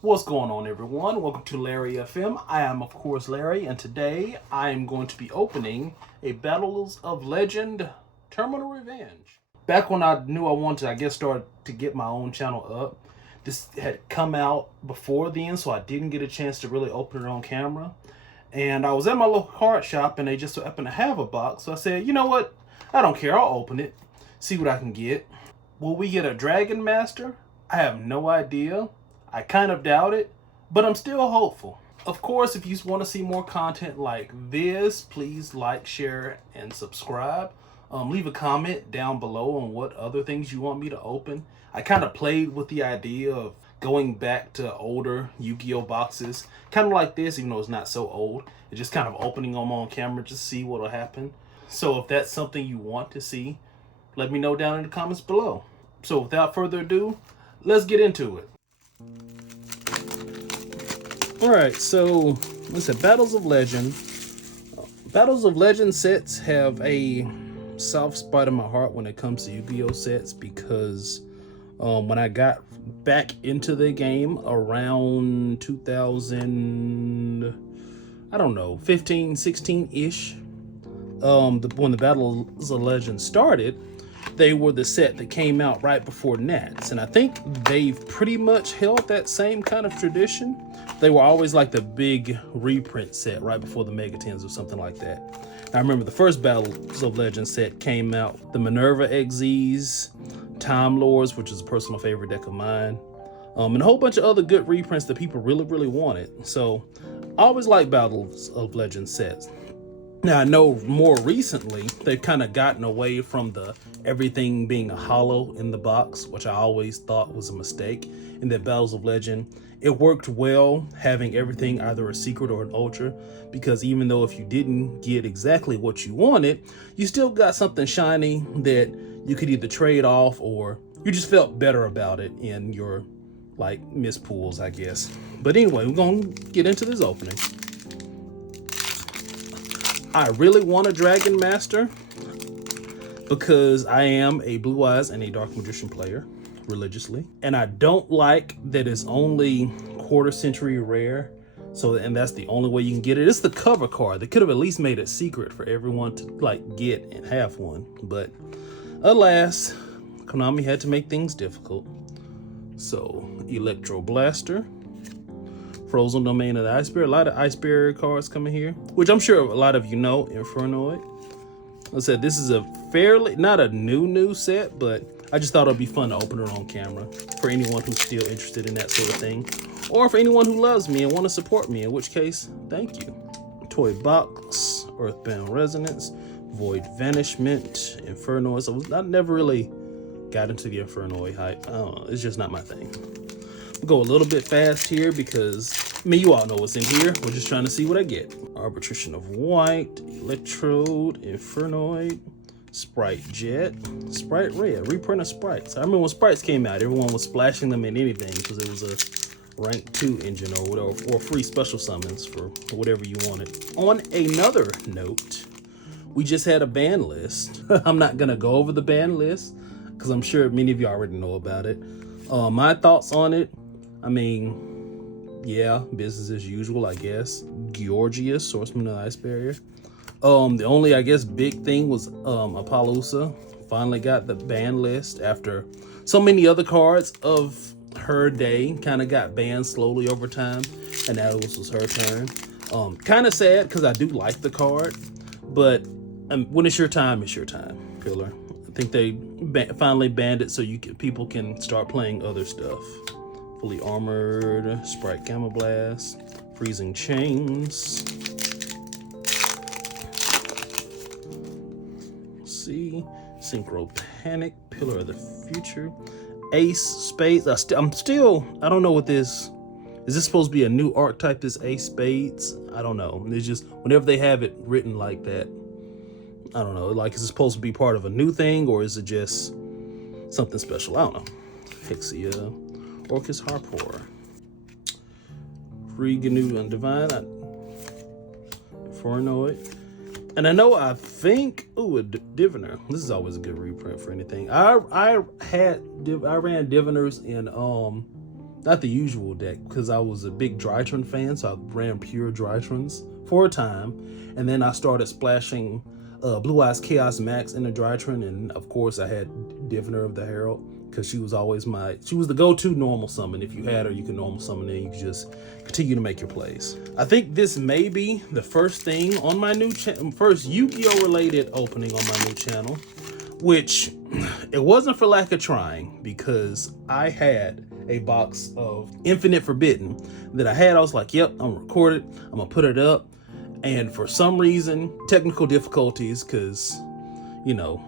What's going on, everyone? Welcome to Larry FM. I am, of course, Larry, and today I am going to be opening a Battles of Legend Terminal Revenge. Back when I knew I wanted to, start to get my own channel up, this had come out before then, so I didn't get a chance to really open it on camera. And I was at my local card shop, and they just so happened to have a box, so I said, you know what? I don't care. I'll open it, see what I can get. Will we get a Dragon Master? I have no idea. I kind of doubt it, but I'm still hopeful. Of course, if you want to see more content like this, please like, share, and subscribe. Leave a comment down below on what other things you want me to open. I kind of played with the idea of going back to older Yu-Gi-Oh boxes, kind of like this, even though it's not so old. It's just kind of opening them on camera just to see what will happen. So if that's something you want to see, let me know down in the comments below. So without further ado, let's get into it. Alright, so let's say Battles of Legend. Battles of Legend sets have a soft spot in my heart when it comes to Yu-Gi-Oh sets because when I got back into the game around 2000, I don't know, 15, 16-ish, when the Battles of Legend started, they were the set that came out right before Nats, and I think they've pretty much held that same kind of tradition. They were always like the big reprint set right before the Mega Tens or something like that. I remember the first Battles of Legend set came out, the Minerva XZs, Time Lords, which is a personal favorite deck of mine, and a whole bunch of other good reprints that people really wanted. So I always like Battles of Legend sets. Now, I know more recently, they've kind of gotten away from the everything being a hollow in the box, which I always thought was a mistake. In that Battles of Legend, it worked well having everything either a secret or an ultra, because even though if you didn't get exactly what you wanted, you still got something shiny that you could either trade off or you just felt better about it in your, like, miss pools, I guess. But anyway, we're going to get into this opening. I really want a Dragon Master because I am a Blue Eyes and a Dark Magician player religiously, and I don't like that it's only quarter century rare. So, and that's the only way you can get it. It's the cover card. They could have at least made it secret for everyone to like get and have one, but alas, Konami had to make things difficult. So, Electro Blaster, Frozen Domain of the Ice Bear. A lot of Ice Bear cards coming here, which I'm sure a lot of you know. Infernoid. I said this is a fairly, not a new set, but I just thought it'd be fun to open it on camera for anyone who's still interested in that sort of thing, or for anyone who loves me and want to support me, in which case, thank you. Toy Box, Earthbound Resonance, Void Vanishment, Infernoid. So I never really got into the Infernoid hype. I don't know, it's just not my thing. We'll go a little bit fast here because, I mean, you all know what's in here. We're just trying to see what I get. Arbitration of White, Electrode, Infernoid, Sprite Jet, Sprite Red, reprint of Sprites. I remember when Sprites came out, everyone was splashing them in anything because it was a rank 2 engine or whatever, or free special summons for whatever you wanted. On another note, we just had a ban list. I'm not gonna go over the ban list because I'm sure many of you already know about it. My thoughts on it, I mean, yeah, business as usual, I guess. Georgius, Swordsman of the Ice Barrier. The only, I guess, big thing was Apollousa finally got the ban list after so many other cards of her day kind of got banned slowly over time, and now it was her turn. Kind of sad because I do like the card, but when it's your time, filler. I think they finally banned it so people can start playing other stuff. Fully Armored, Sprite Gamma Blast, Freezing Chains. See, Synchro Panic, Pillar of the Future, Ace Spades. I don't know what this is. This supposed to be a new archetype, this Ace Spades? I don't know. It's just whenever they have it written like that, I don't know. Like, is it supposed to be part of a new thing or is it just something special? I don't know. Hexia, Orcus Harpor, Reganu and Divine, Fornoid. And I think, ooh, a Diviner. This is always a good reprint for anything. I ran Diviners in not the usual deck, because I was a big Drytron fan, so I ran pure Drytrons for a time, and then I started splashing Blue Eyes Chaos Max in the Drytron, and of course I had Diviner of the Herald, because she was the go-to normal summon. If you had her, you could normal summon, and you could just continue to make your plays. I think this may be the first thing on my new channel, first Yu-Gi-Oh related opening on my new channel, which it wasn't for lack of trying, because I had a box of Infinite Forbidden that I was like, yep, I'm gonna record it, I'm gonna put it up. And for some reason, technical difficulties, because, you know,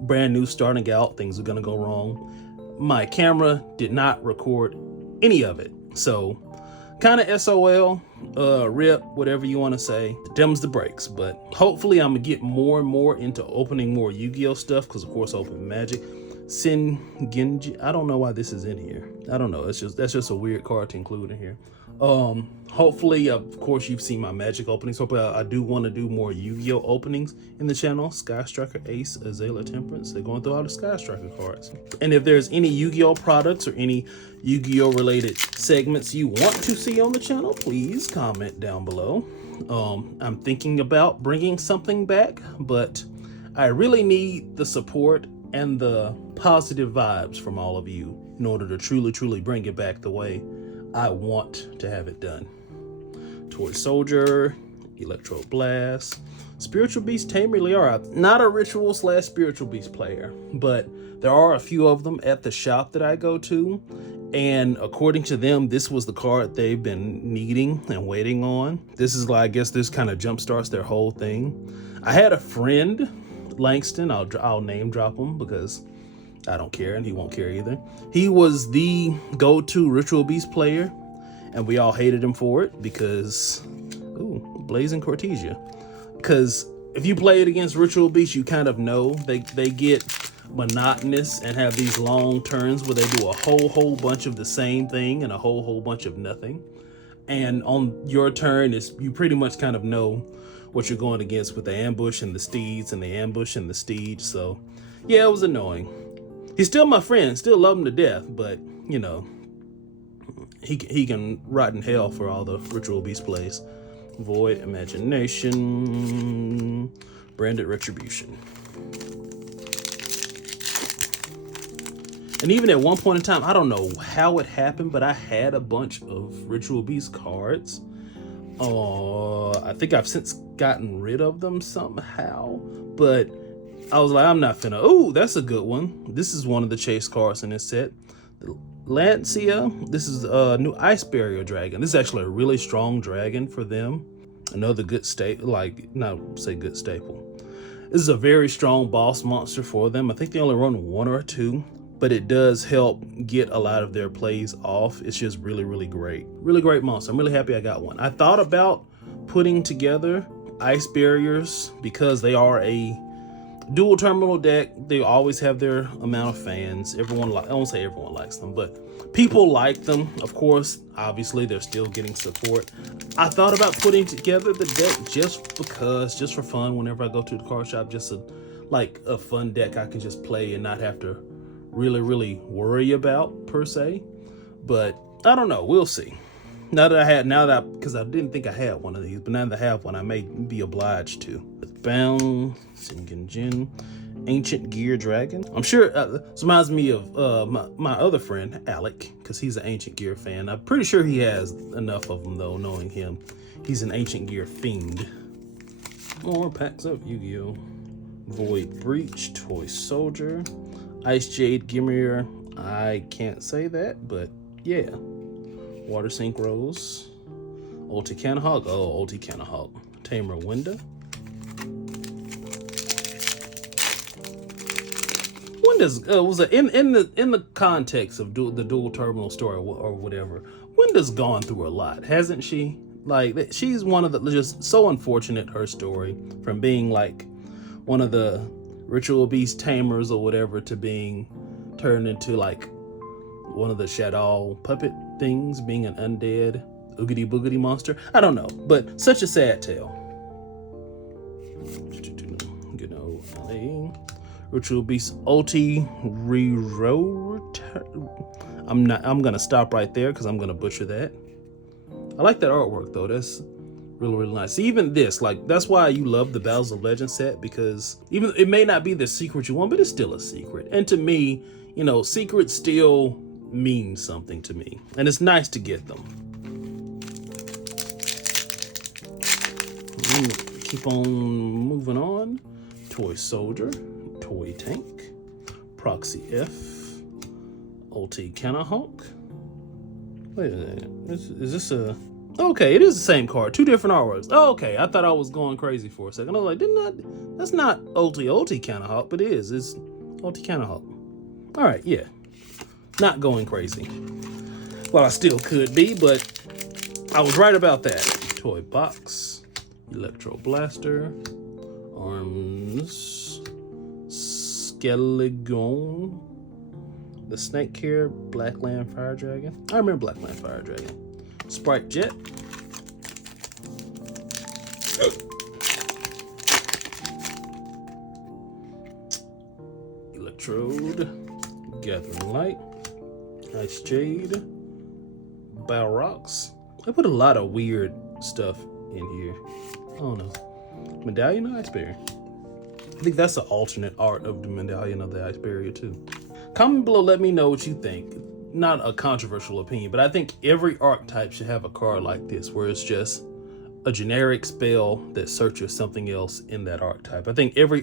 brand new, starting out, things are gonna go wrong. My camera did not record any of it. So kind of SOL, rip, whatever you want to say. Them's the breaks. But hopefully I'm gonna get more and more into opening more Yu-Gi-Oh stuff, because of course I open Magic. Sin Genji, I don't know why this is in here. I don't know, that's just a weird card to include in here. Hopefully, of course, you've seen my Magic openings. Hopefully, I do want to do more Yu-Gi-Oh openings in the channel. Sky Striker, Ace, Azalea Temperance. They're going through all the Sky Striker cards. And if there's any Yu-Gi-Oh products or any Yu-Gi-Oh related segments you want to see on the channel, please comment down below. I'm thinking about bringing something back, but I really need the support and the positive vibes from all of you in order to truly bring it back the way I want to have it done. Toy Soldier, Electro Blast, Spiritual Beast, Tamer Liara. Not a Ritual / Spiritual Beast player, but there are a few of them at the shop that I go to, and according to them, this was the card they've been needing and waiting on. This is like, I guess this kind of jumpstarts their whole thing. I had a friend, Langston, I'll name drop him because I don't care, and he won't care either. He was the go-to Ritual Beast player, and we all hated him for it because, ooh, Blazing Cortesia. Because if you play it against Ritual Beast, you kind of know they get monotonous and have these long turns where they do a whole bunch of the same thing and a whole bunch of nothing. And on your turn, you pretty much kind of know what you're going against with the ambush and the steeds and the ambush and the steed. So yeah, it was annoying. He's still my friend, still love him to death, but you know, he can rot in hell for all the Ritual Beast plays. Void Imagination, Branded Retribution. And even at one point in time, I don't know how it happened, but I had a bunch of Ritual Beast cards. I think I've since gotten rid of them somehow, but I was like, I'm not finna. Oh, that's a good one. This is one of the chase cards in this set. The Lancia. This is a new Ice Barrier Dragon. This is actually a really strong dragon for them. Another good staple, good staple. This is a very strong boss monster for them. I think they only run one or two, but it does help get a lot of their plays off. It's just really great. Really great monster. I'm really happy I got one. I thought about putting together Ice Barriers because they are a dual terminal deck. They always have their amount of fans. I won't say everyone likes them, but people like them. Of course, obviously they're still getting support. I thought about putting together the deck just for fun, whenever I go to the card shop, just like a fun deck I can just play and not have to really worry about per se. But I don't know, we'll see. Because I didn't think I had one of these, but now that I have one, I may be obliged to. Bound, Singen Jin, Ancient Gear Dragon. I'm sure this reminds me of my other friend, Alec, because he's an Ancient Gear fan. I'm pretty sure he has enough of them, though, knowing him. He's an Ancient Gear fiend. More packs of Yu-Gi-Oh! Void Breach, Toy Soldier, Ice Jade Gimmer. I can't say that, but yeah. Water Sink Rose, Ulti Canahawk. Oh, Ulti Canahawk. Tamer Winda. Winda's was in the context of the dual terminal story or whatever. Winda's gone through a lot, hasn't she? Like, she's one of the just so unfortunate. Her story from being like one of the Ritual Beast tamers or whatever to being turned into like one of the Shadow puppet things, being an undead oogity boogity monster. I don't know, but such a sad tale. Ritual Beast Ulti Rero. I'm gonna stop right there because I'm gonna butcher that. I like that artwork though. That's really, really nice. Even this, like, that's why you love the Battles of Legends set, because even it may not be the secret you want, but it's still a secret. And to me, you know, secrets still mean something to me, and it's nice to get them. Keep on moving on. Toy Soldier, Toy Tank, Proxy F, Ulti Canahawk. Wait a minute, is this a... Okay, it is the same card, two different artworks. Oh, okay, I thought I was going crazy for a second. I was like, that's not Ulti Canahawk, but it is. It's Ulti Canahawk. All right, yeah, not going crazy. Well, I still could be, but I was right about that. Toy Box, Electro Blaster, Arms, Skelegon, the Snake Care, Blackland Fire Dragon. I remember Blackland Fire Dragon. Sprite Jet. Electrode, Gathering Light, Ice Jade, Battle Rocks. I put a lot of weird stuff in here. I don't know. Medallion of Ice Barrier. I think that's the alternate art of the Medallion of the Ice Barrier too. Comment below, let me know what you think. Not a controversial opinion, but I think every archetype should have a card like this, where it's just a generic spell that searches something else in that archetype. I think every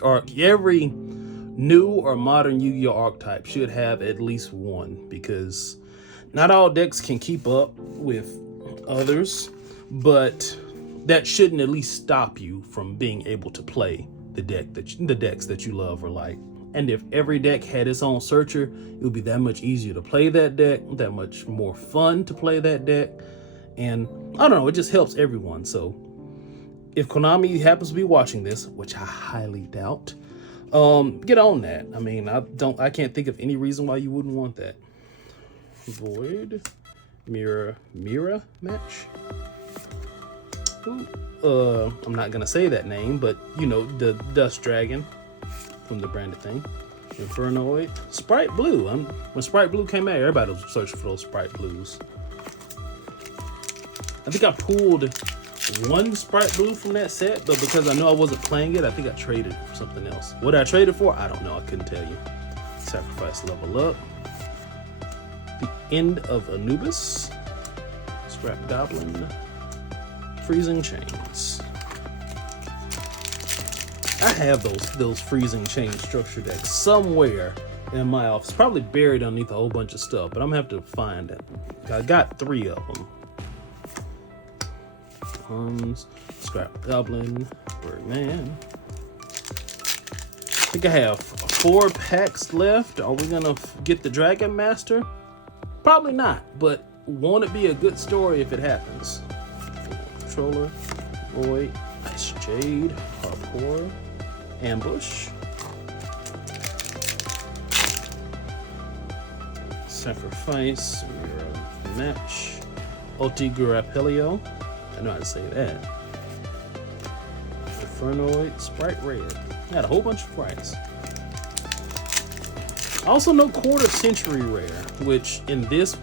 new or modern Yu-Gi-Oh archetype should have at least one, because not all decks can keep up with others, but that shouldn't at least stop you from being able to play the decks that you love or like. And if every deck had its own searcher, it would be that much easier to play that deck, that much more fun to play that deck. And I don't know, it just helps everyone. So if Konami happens to be watching this, which I highly doubt, get on that. I mean, I can't think of any reason why you wouldn't want that. Void, Mirror Match. Ooh, I'm not gonna say that name, but you know, the Dust Dragon from the branded thing. Infernoid, Sprite Blue. When Sprite Blue came out, everybody was searching for those Sprite Blues. I think I pulled one Sprite Blue from that set, but because I know I wasn't playing it, I think I traded for something else. What I traded for, I don't know. I couldn't tell you. Sacrifice Level Up. The End of Anubis. Scrap Goblin. Freezing Chains. I have those Freezing Chain structure decks somewhere in my office, probably buried underneath a whole bunch of stuff, but I'm gonna have to find it. I got 3 of them. Scrap Goblin, Birdman. I think I have 4 packs left. Are we gonna get the Dragon Master? Probably not, but won't it be a good story if it happens? Controller, Void, Ice Jade, Harpour, Ambush, Sacrifice, Mirror Match, Ulti Garapelio. I know how to say that. Infernoid, Sprite Red. Got a whole bunch of sprites. Also no Quarter Century Rare, which in this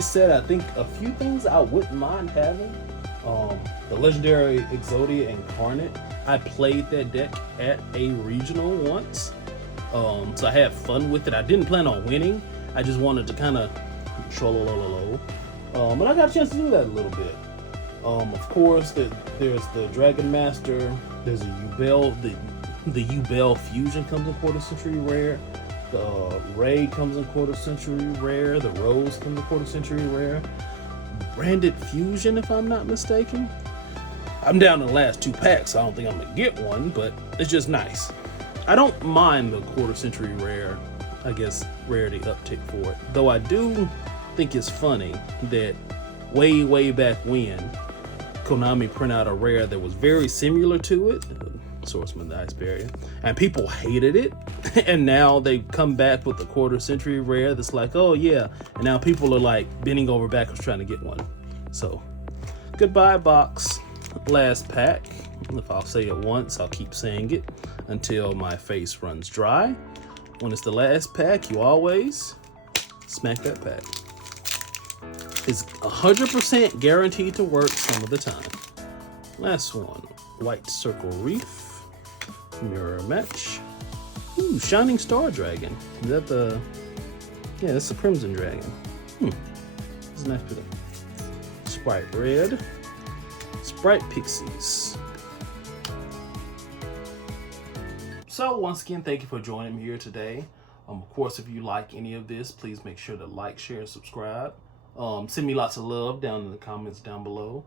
set, I think a few things I wouldn't mind having. The legendary Exodia Incarnate. I played that deck at a regional once, so I had fun with it. I didn't plan on winning. I just wanted to kind of troll, but I got a chance to do that a little bit. Of course, there's the Dragon Master. There's a Yubel. The Yubel Fusion comes in Quarter Century Rare. The Ray comes in Quarter Century Rare. The Rose comes in Quarter Century Rare. Branded Fusion, if I'm not mistaken. I'm down to the last 2 packs, so I don't think I'm gonna get one, but it's just nice. I don't mind the Quarter Century Rare, I guess, rarity uptick for it. Though I do think it's funny that way back when, Konami printed out a rare that was very similar to it, Swordsman the Ice Barrier, and people hated it. And now they come back with the Quarter Century Rare that's like, oh yeah, and now people are like bending over backwards trying to get one. So goodbye box. Last pack. If I'll say it once, I'll keep saying it until my face runs dry. When it's the last pack, you always smack that pack. It's 100% guaranteed to work some of the time. Last one, White Circle Reef, Mirror Match. Ooh, Shining Star Dragon. Is that the, yeah, that's the Crimson Dragon. That's a nice bit of Sprite Red, Sprite Pixies. So once again, thank you for joining me here today. Of course, if you like any of this, please make sure to like, share, and subscribe. Send me lots of love down in the comments down below.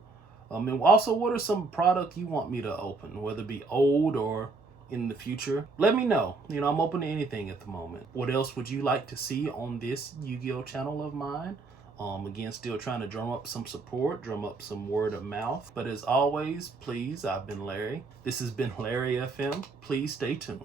And also, what are some product you want me to open, whether it be old or in the future? Let me know. You know, I'm open to anything at the moment. What else would you like to see on this Yu-Gi-Oh channel of mine? Again, still trying to drum up some support, drum up some word of mouth. But as always, please, I've been Larry. This has been Larry FM. Please stay tuned.